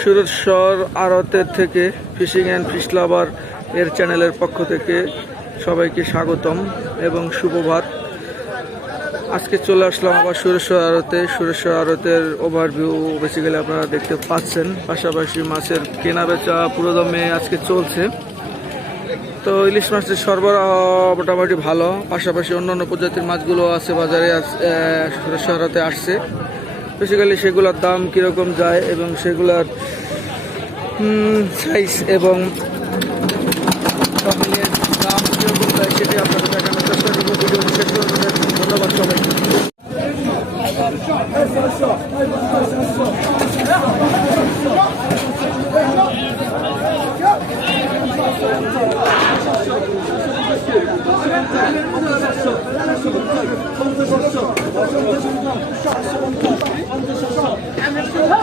সুরেশ্বর আড়তের থেকে fishing and fish লাভার এর চ্যানেলের পক্ষ থেকে সবাইকে স্বাগতম এবং সুপ্রভাত আজকে চলে আসলাম আবার সুরেশ্বর আড়তে। সুরেশ্বর আড়তের ওভারভিউ বেসিক্যালি আপনারা দেখতে পাচ্ছেন। পাশাপাশি মাছের কেনা বেচা পুরোদমে আজকে চলছে। তো ইলিশ মাছের সরবরাহ মোটামুটি ভালো। পাশাপাশি অন্যান্য প্রজাতির মাছগুলো আছে বাজারে সুরেশ্বর আড়তে আসছে। বেসিক্যালি সেগুলোর দাম কীরকম যায় এবং সেগুলোর সাইজ এবং দাম কীরকম যায় সেটি আপনাদের দেখানোর চেষ্টা করব। শেষ ধন্যবাদ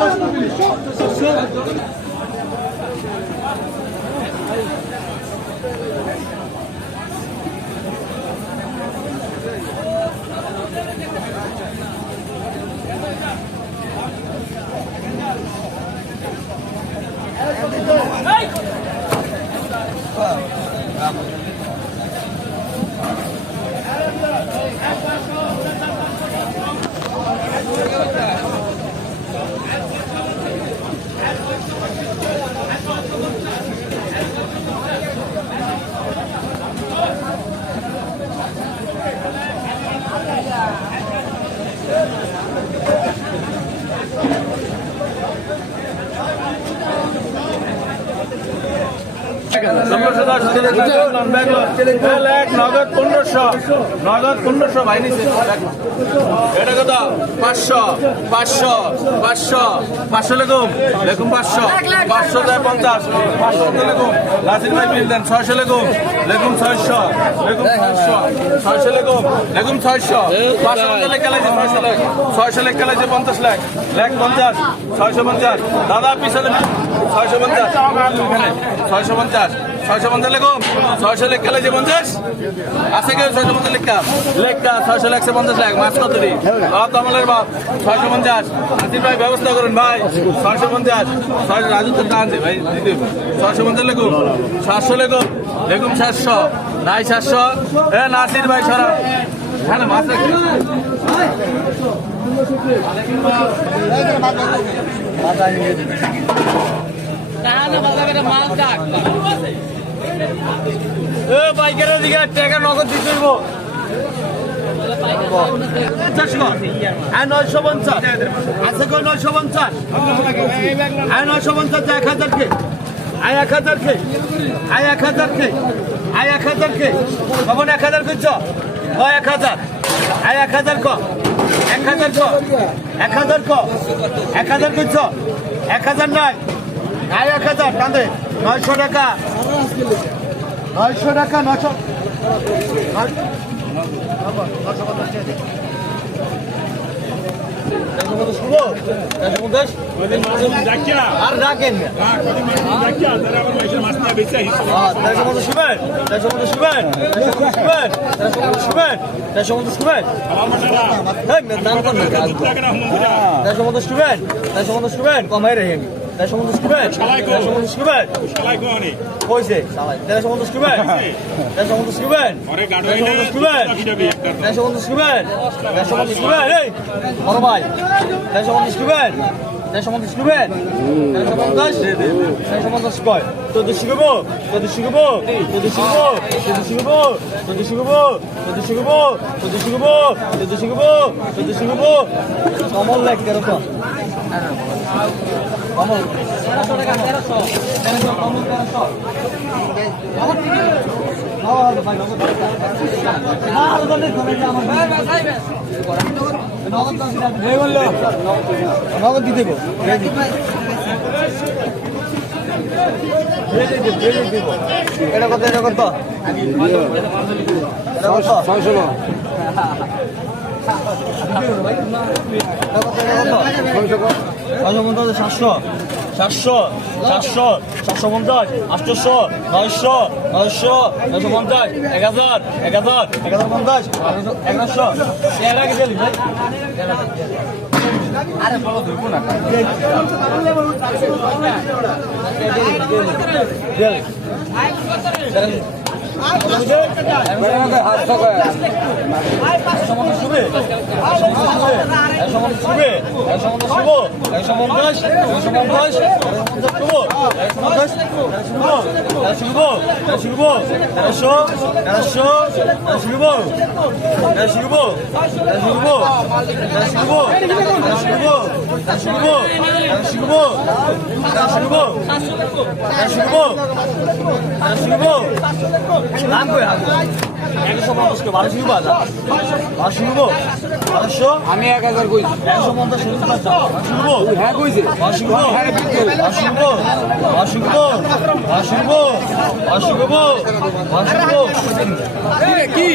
Hey! Wow. ষোলোশো দশ নগদ পনেরোশো। নগদ পনেরোশো এটা কত? পাঁচশো পাঁচশো পাঁচশো। পাঁচশো পাঁচশো। পাঁচশো দেয় পঞ্চাশ। পাঁচশো ভাই বিল দেন ছয়শো ছয়শো। ছয়শো ছয়শো লেগুম। লেগুম ছয়শো। পাঁচশো লেখ ছয়শো লেখ। ছয়শো লেখ খেলাইছে পঞ্চাশ লেখ। লেখ পঞ্চাশ। ছয়শো পঞ্চাশ। দাদা পিছনে ছয়শো পঞ্চাশ। ছয়শো পঞ্চাশ। ছয়শো পঞ্চাশ লেখো। ছয়শো লেখ খেলাইছে পঞ্চাশ? আছে কেউ ছয়শো পঞ্চাশ লেখা? লেখা, ছয়শো লেখছে পঞ্চাশ লাখ। মাছ কত দিই বাপ কমলের বাপ, ছয়শো পঞ্চাশ। আসিফ ভাই, ব্যবস্থা করুন ভাই। ছয়শো পঞ্চাশ। ছয়শো রাজু তো টান দে ভাই ছয়শো পঞ্চাশ লেখুন সাতশো লেখুন লেখুন সাতশো। নাই সাতশো। এ, নাসির ভাই, সারা। হ্যাঁ মাছ রাখি। এ বাইকের দিকে টাকা নগদ দিতে নয়শো পঞ্চাশ আছে কই নয়শো পঞ্চাশ আয় নয়শো পঞ্চাশ এক হাজার কে আয় এক হাজার কে আয় এক হাজার কে আয় এক হাজার কে কখন এক হাজার করছ এক হাজার আয় এক হাজার ক এক হাজার ক এক হাজার ক এক হাজার করছ এক হাজার নয় আয় এক হাজার কাঁদে নয়শো টাকা। নয়শো টাকা নয়শো আর রাখেন। দেড়শো মতো শুবেন দেড়শো মতো শুবেন শুবেন দেড়শো মতো শুবেন দেড়শো মতো শুবেন দাম কম দেড়শো মতো শুবেন দেড়শো মতো শুবেন কমাই রে আমি দেড়শো মতো শুবেন দেড়শো মতো শুবেন কইছে দেড়শো মতো শুবেন দেড়শো মতো শুবেন দেড়শো মতো শুবেন দেড়শো মতো শুবেন দেড়শো মতো শুবেন এই বড় ভাই দেড়শো মতো শুবেন দেড়শো মতো শুবেন দেড়শো পঞ্চাশ দেড়শো পঞ্চাশ কয় তোদের শিখব তোদের শিখব তোদের শিখব তোদের শিখব তোদের শিখব তোদের শিখব তোদের শিখব তোদের শিখব তোদের শিখব কমল লাগ কেরকম কমল তেরোশো টাকা তেরোশো তেরোশো কমল তেরোশো নগদ দিয়ে দেবো এটা কত এটা কত ছয়শো ছশো পঞ্চাশ সাতশো সাতশো সাতশো সাতশো পঞ্চাশ আটশোশো নয়শো নয়শো নয়শো পঞ্চাশ, এক হাজার এক হাজার এক হাজার পঞ্চাশ, এক হাজারশো এর আগে দিলি ভাই আরে বলো, ধরবো না। দেখ হাত থাকা 양성원 11, 양성원 15, 양성원 10, 양성원 10, 양성원 15, 양성원 10, 양성원 15, 양성원 15, 양성원 15, 양성원 15, 양성원 15, 양성원 15, একশো পঞ্চাশকে বারোশো নিবা বারোশো নিবো? বারোশো? আমি এক হাজার কইছি। একশো পঞ্চাশ হ্যাঁ নিবো হ্যাঁ কইছি। বারোশো বারোশো নিবো? বারোশো নিবো? বারোশো নিবো? বারোশো নিবো? বারোশো নিবো? কি?